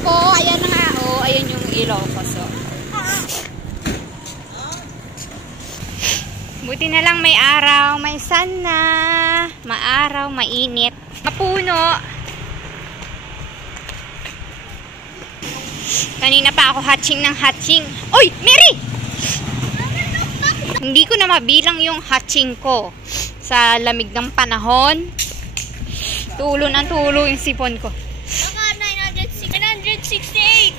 po. Ayan na nga. Oh, ayan yung Ilocos. Oh. Buti na lang may araw, may sun na. Maaraw, mainit. Mapuno. Kanina pa ako hatching ng hatching. Uy, Mary! Hindi ko na mabilang yung hatching ko. Sa lamig ng panahon. Tulo ng tulo yung sipon ko. Baka 968.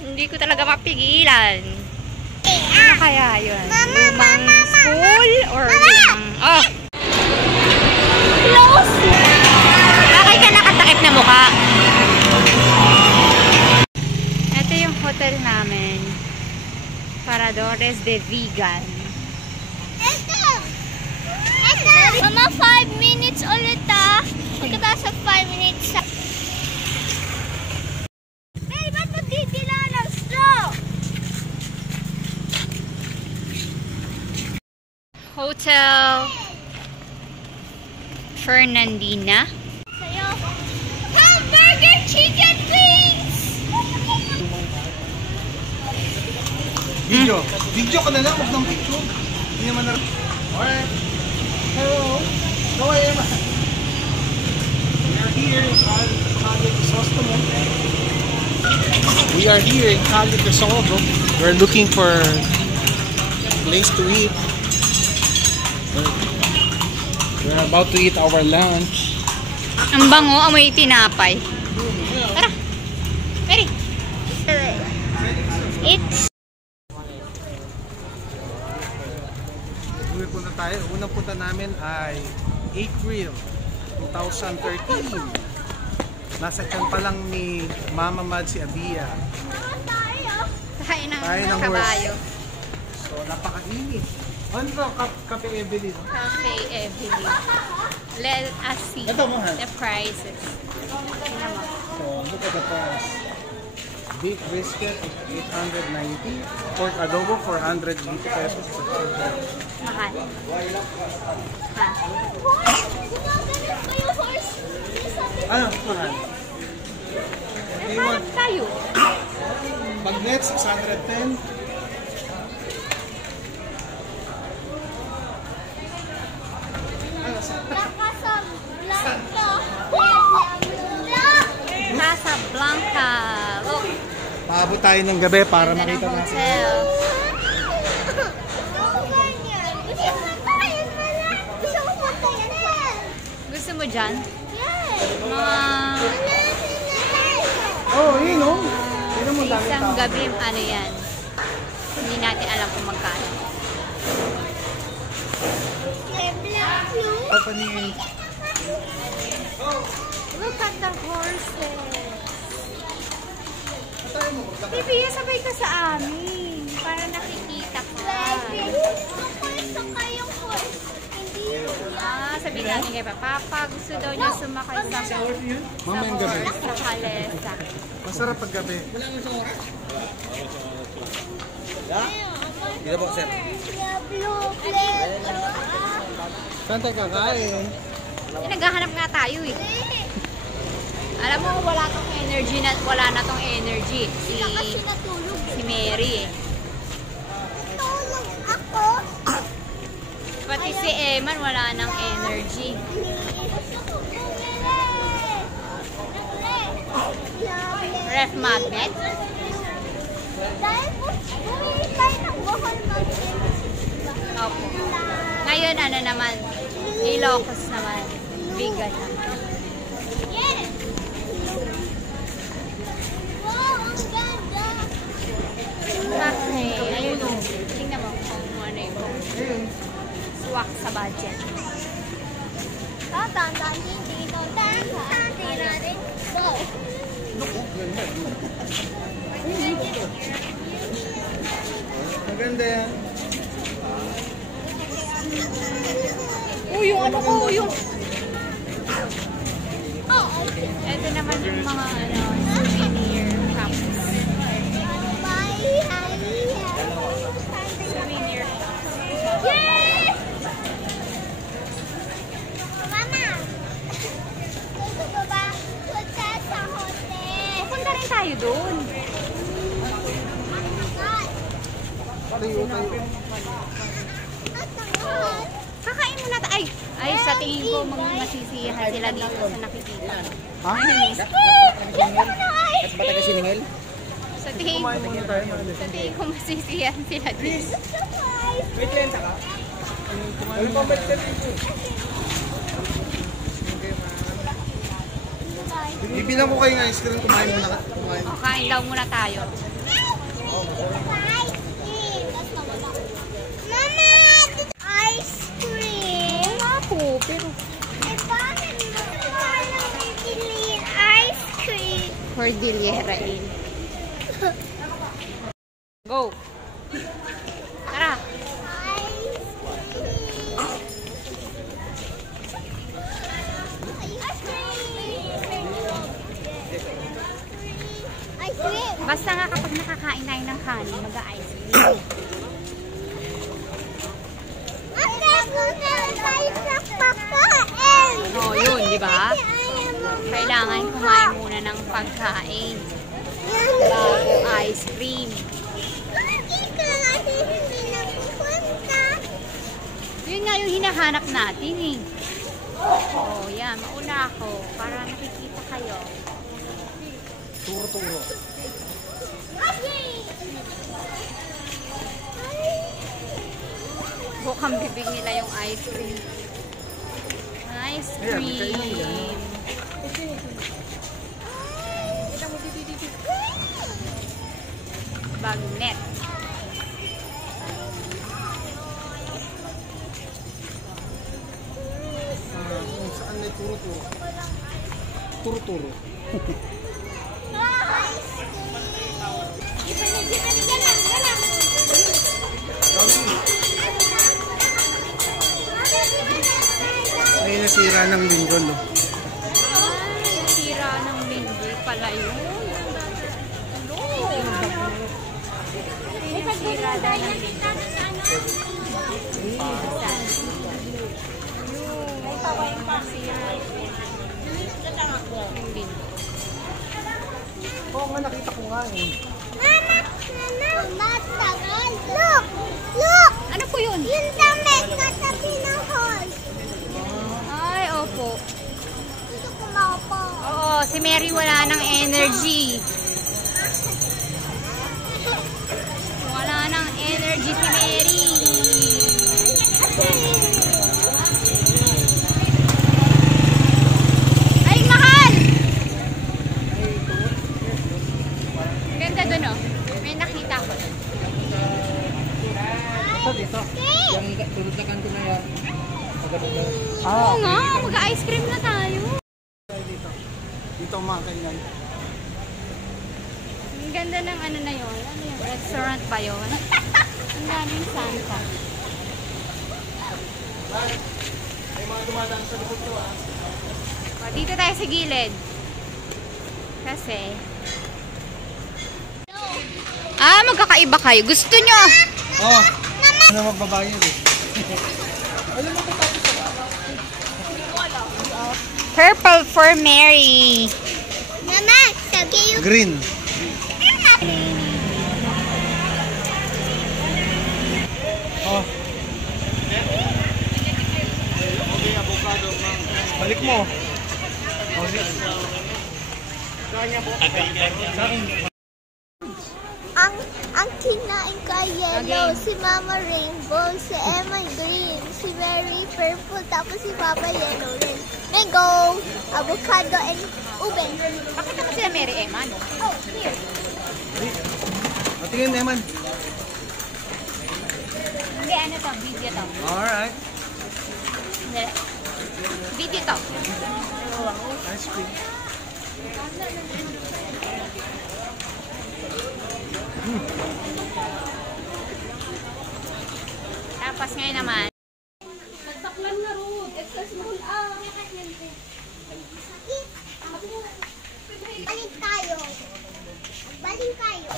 Hindi ko talaga mapigilan. Ano kaya yun? Lumang school? Or lumang... Oh! Close! Bakit ka nakatakip na mukha? Ito yung hotel namin. Paradores de Vigan. Ito! Mama, 5 minutes ulit ah. Pagkatapos sa 5 minutes sa... Mary, ba't mo titila ng straw? Hotel Fernandina. Sa'yo. Hamburger chicken wings! Video. Video ka na lang. Huwag ng picture. Hindi naman na... Alright. Hello. How are you? We are here in Calle Crisostomo. We're looking for a place to eat. We're about to eat our lunch. Ang bango, amoy tinapay. Tara. Mary. It's... Punta tayo. Unang punta namin ay April 2013. Nasa tiyan pa lang ni Mama Mad si Abia. Tayo ng Horse. kabayo. So, napakainit. Ano ito? Cafe Evelyn. Cafe Evelyn. Let us see Ito mo, ha? the prices. So, look at the price. Beef brisket, 890. Pork adobo, 480 pesos. Mahal. Ha? Ano? Mahal. Hanap tayo. Pag net, 610. Casablanca. Look. Paabot tayo ng gabi para Ganda ng makita natin. hotel. Gusto mo dyan? Mga Oh, yun o. Tignan mo, dami isang tao. gabi, ano yan? Hindi natin alam kung magkano. Opening. Look at the horses. Bibi, sabay ka sa amin. Para nakikita ka. Sabihin natin kay Papa, gusto daw niya sumakay sa Mamayang gabi. sa kalesa. Masarap pag gabi. Dito po, sir. Saan tayo kakain? Naghahanap nga tayo eh. Alam mo, wala tong energy na, wala na tong energy. Si Mary eh. Pati si Eman wala nang energy. Ref magnet. Opo. Ngayon ano naman, Ilocos naman. Bigan naman. Okay, ayun o. Tingnan mo kung ano yung swak sa budget. Maganda yan. Yung ano ko, yung... Ito naman yung mga ano, souvenir shops. Souvenir. doon. Tayo. Kakain muna tayo. Ay, sa tingin ko, masisiyahan sila dito sa nakikita. Ha? At ba taga Siningil? Sa tingin ko, masisiyahan sila dito. Wait, lenta ka? Ano pa ba ito? Bibilang ko kayo ng ice cream, kumain muna ka. O, kain daw muna tayo. Mama, ice cream. Oo nga po, pero Bakit mo paano pipiliin ice cream? Cordillera Inn. Go! Tara! Ice cream. Basta nga kapag nakakain tayo ng kanin, mag-ice cream. Oh, yun, di ba? Kailangan kumain muna ng pagkain bago ice cream. Yun nga yung hinahanap natin eh. Oh, yan. Mauna ako para nakikita kayo. Turo. Bukang bibig nila yung ice cream. Ice cream. Bagnet. Kung saan may turo. Turo. Ay, nasira ng linggo, no? Ay, sira ng linggo pala yun. Sira daw ng linggo. Oo nga, nakita ko nga eh. Mama, tagal. Look! Ano po yun? Yung damit katabi ng hall. Ay, opo. Gusto ko maupo. Oo, si Mary wala ng energy. Wala ng energy si Mary. Ay, mahal! Ganda dun, oh. May nakita ko. Dito. Yung tulad na kanto na yan. Oo nga, mag-ice cream na tayo. Dito mga kainan. Ang ganda ng ano na yun. Ano yung restaurant pa yun? Ang daming Santa. May mga dumadaan sa likod to ah. O, dito tayo sa gilid. Kasi... magkakaiba kayo. Gusto nyo? Oh, ano magbabayad eh. Alam mo kung tapos Purple for Mary. Mama, sabi yung green. Oh. Balik mo. ang kinain ka yellow, Okay. si Mama rainbow, si Emma green, si Mary purple, tapos si Papa yellow rin. Mango, avocado, and ube. Pakita mo sila Mary Emma, no? Oh, here. Matingin naman. Hindi, ano to? Video to. Alright. Hindi. Video to. Ice cream. Tapos ngayon naman. Balik tayo. Balik tayo.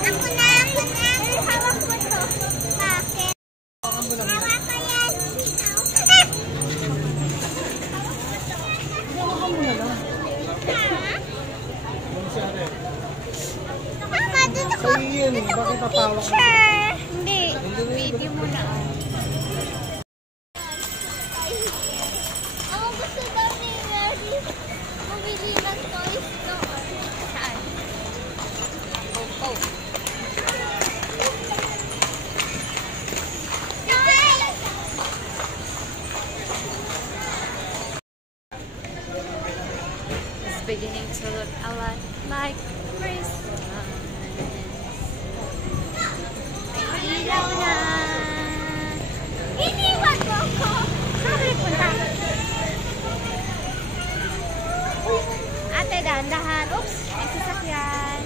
Ako na. Hawak mo to. akong ipapawak mo. picture. Hindi. Video mo na. Ako gusto daw ni Mary bumili ng toys doon. Saan? Oh. It's beginning to look a lot like Christmas. May ilaw na. Iniwan mo ako. Saan ka nagpunta? Ate, dahan-dahan. Oops, may sasakyan.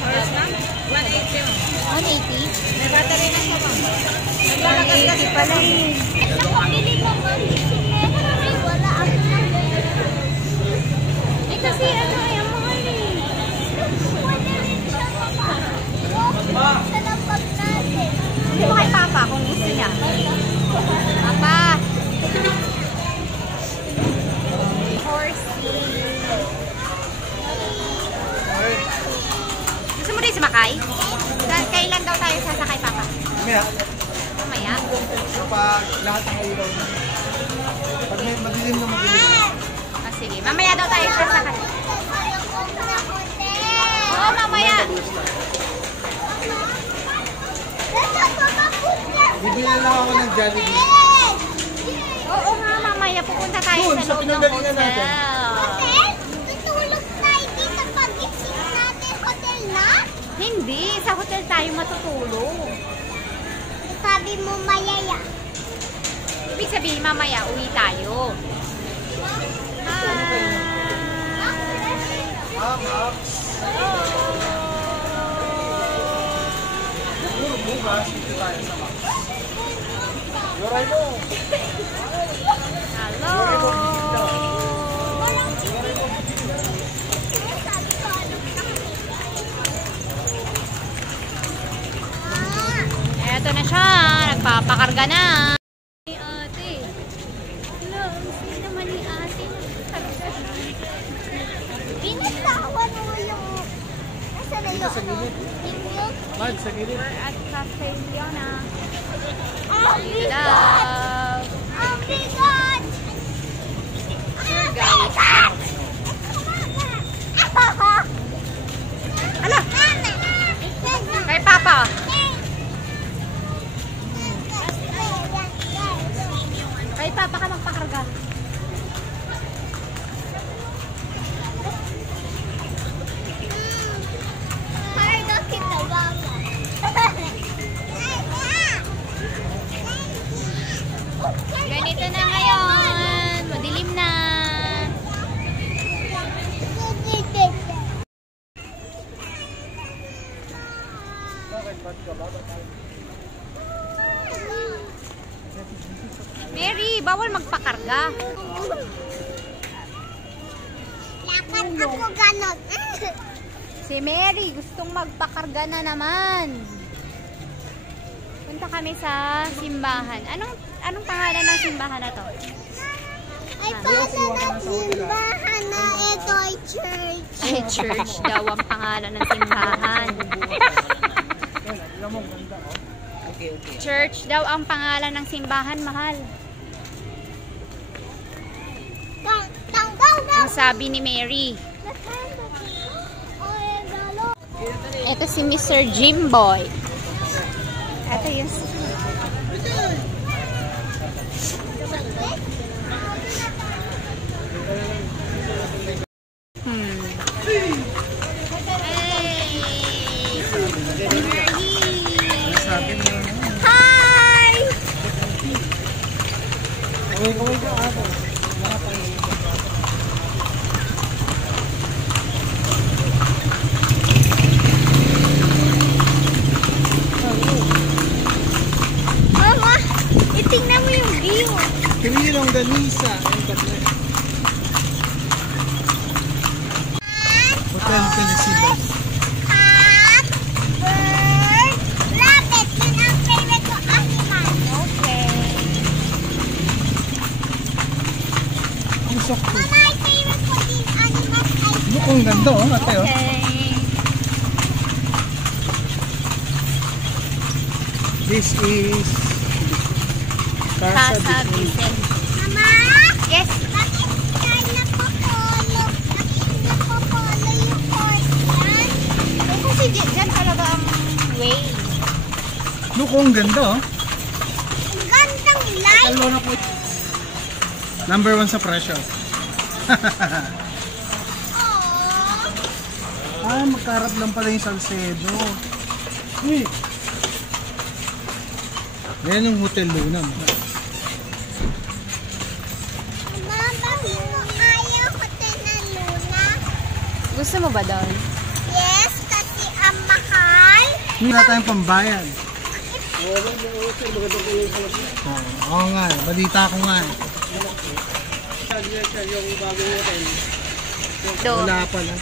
Oras na? 180. 180? May battery na siya, ma'am. 180 pala eh. Nakabili mo ba si Mary? Wala ako ng Eh kasi ano ay ang mahal eh. pwede rin siya mama. Sa lapag natin. Hindi mo kay Papa kung gusto niya. Papa! Horsey. Gusto mo rin sumakay? Kailan daw tayo sasakay, Papa? Mamaya, Mamaya? kapag lahat ng ilaw na. Pag may madilim na madilim. Ah, sige. Mamaya daw tayo sasakay. Oo, mamaya. Bibili lang ako ng Jollibee. Oo nga, mamaya pupunta tayo Doon, sa sa loob ng pinagalingan natin. hotel. Tutulog tayo dito pag-isip natin hotel na? Hindi, sa hotel tayo matutulog. Sabi mo mayaya. Ibig sabihin, mamaya uwi tayo. Hi! Max. Siguro bukas, dito tayo sa Max. Yoray mo. Hello! Sabi ko ano Eto na siya, nagpapakarga na. Ni ate. Hello, sino naman ni ate? Pinatawan mo yung nasa na yun? Sa gilid. Yung Mag, sa gilid. We're at Cafe Leona. ang bigat! Love! Ang bigat! Ang bigat! Ala! Kay Papa! Kay Papa ka magpakarga. Karga kita, Mama. Ganito na ngayon. Madilim na. Mary, bawal magpakarga. Lakad ako ganon. Si Mary, gustong magpakarga na naman. Punta kami sa simbahan. Anong pangalan ng simbahan na to? Ay, para na simbahan na ito ay church. Ay, church daw ang pangalan ng simbahan. Alam mo, ganda, oh. Church daw ang pangalan ng simbahan, mahal. Ang sabi ni Mary. Ito si Mr. Jimboy. Ito yung... Sabi mo, Hi! kaway ka ako. Mama, itingnan mo yung view. Kirirong Danisa. Hotel Peninsula. At pasok. Mama, my favorite ko din animals ay Look, ang ganda oh, ate oh. Okay. This is Casa Vicente. Vicente. Mama! Yes. Bakit tayo napapolo? Bakit napapolo yung horse yan? Kasi dyan talaga ang way. Look, ang ganda oh. Ang gandang light! Talo na po. Number 1 sa presyo. Aww! Magkarap lang pala yung Salcedo. Uy! Yan yung Hotel Luna. Mama, bakit mo ayaw Hotel na Luna? Gusto mo ba doon? Yes, kasi ang mahal. Hindi na tayong pambayan. Oo nga, balita ko nga. Doon. Wala pala.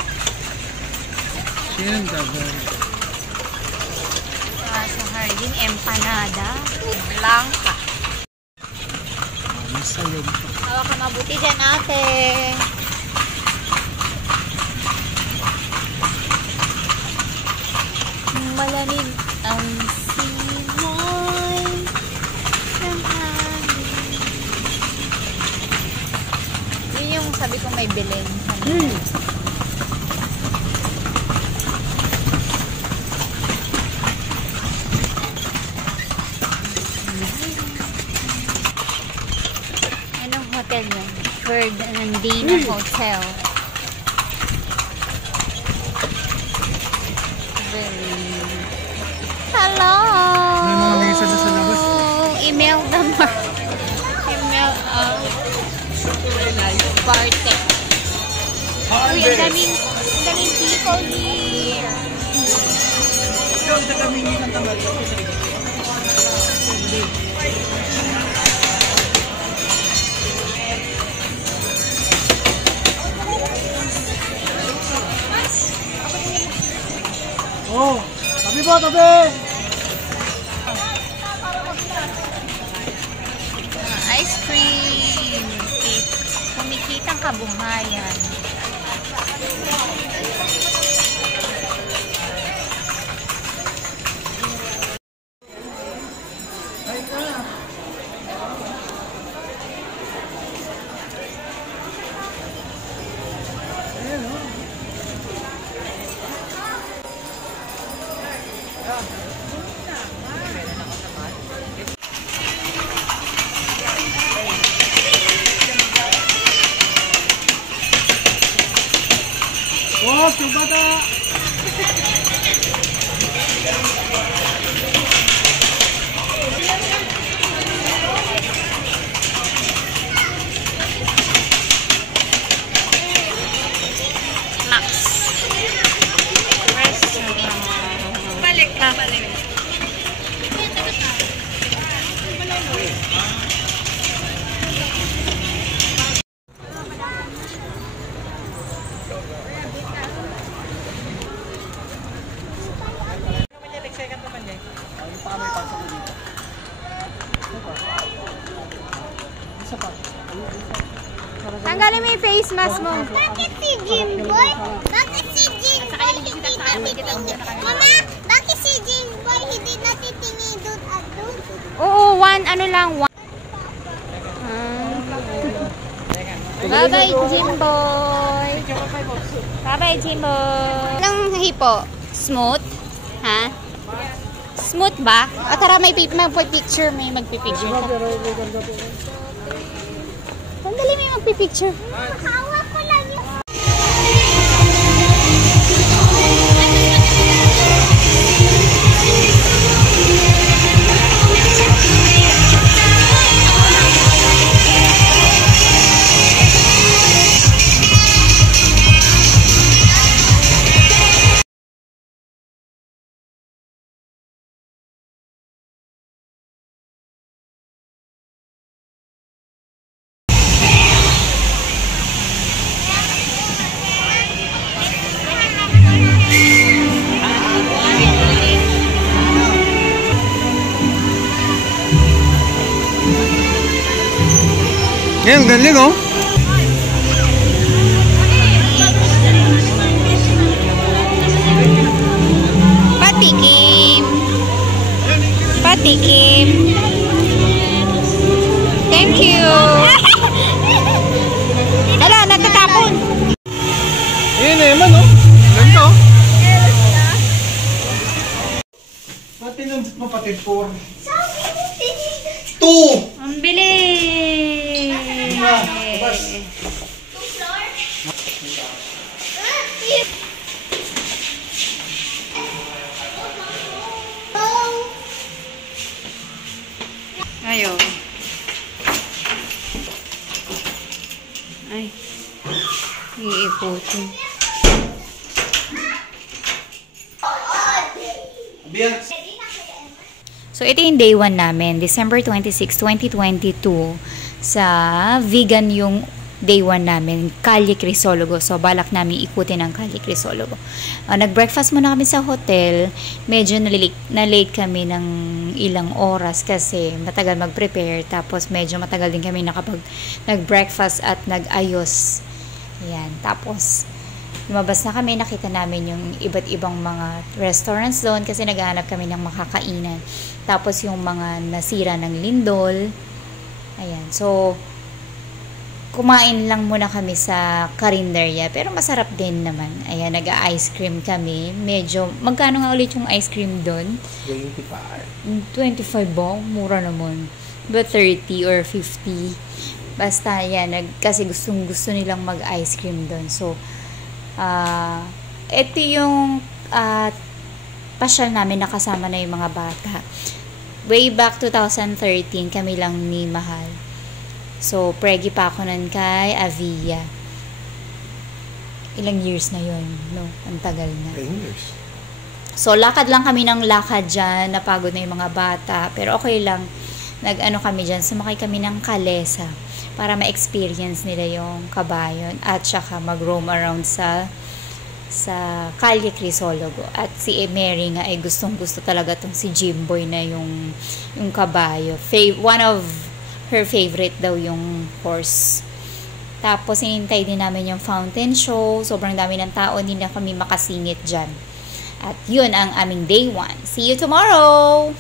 Yan, gagawin. Sa Hardin Empanada. Blanca. Masalog. Hawa ka mabuti dyan, ate. Malamig ang simoy ng hangin. Yun yung sabi ko may bilin. Anong hotel yun? Ferdinandina Hotel. Hello! May mga mesa na sa labas. Email naman. Email party. Uy, ang daming people here. Oh, tabi po, tabi! Ice cream. Kumikitang kabuhayan. Oh, yung bata! Max. Balik ka. Balik. Tanggalin mo yung face mask mo. Bakit si Jimboy? Bakit si Jimboy hindi natitingin? Mama, bakit si Jimboy hindi natitingin doon at doon? Oo, ano lang, one. Bye-bye, Jimboy. Bye-bye, Jimboy. Anong hipo? Smooth? Ha? Smooth ba? O tara, may magpipicture. May magpipicture. Sandali, may magpipicture. Hawak ko lang yung... Ngayon, galing oh. tikim. Thank you. Ala, nagtatapon. Ayun eh, man, oh. Ganda, oh. Matinong mapatid 4. 2! Ang bilis. Labas. Ayo. Ay. Iikutin. Biyan. So, ito yung day 1 namin. December 26, 2022. Sa vegan yung day 1 namin. Calle Crisologo. So, balak namin ikutin ang Calle Crisologo. Nag-breakfast muna kami sa hotel. Medyo na-late kami ng ilang oras kasi matagal mag-prepare. Tapos, medyo matagal din kami nag-breakfast at nag-ayos. Ayan. Tapos, lumabas na kami, nakita namin yung iba't ibang mga restaurants doon kasi naghahanap kami ng makakainan. Tapos yung mga nasira ng lindol. Ayan. So, kumain lang muna kami sa karinderya. Pero masarap din naman. Ayan, nag-ice cream kami. Medyo, magkano nga ulit yung ice cream doon? 25 ba? Mura naman. But 30 or 50. Basta, yan. Kasi gusto nilang mag-ice cream doon. So, ito yung pasyal namin, nakasama na yung mga bata. Way back 2013, kami lang ni Mahal. So, pregi pa ako nun kay Avia. Ilang years na yun, no? Ang tagal na. 10 years. So, lakad lang kami ng lakad dyan. Napagod na yung mga bata. Pero okay lang. Nag-ano kami dyan. Sumakay kami ng kalesa para ma-experience nila yung kabayon. At saka mag-roam around sa Calle Crisologo. At si Mary nga ay gustong-gusto talaga tong si Jimboy na yung kabayo. One of her favorite daw yung horse. Tapos, hinintay din namin yung fountain show. Sobrang dami ng tao. Hindi na kami makasingit dyan. At yun ang aming day 1. See you tomorrow!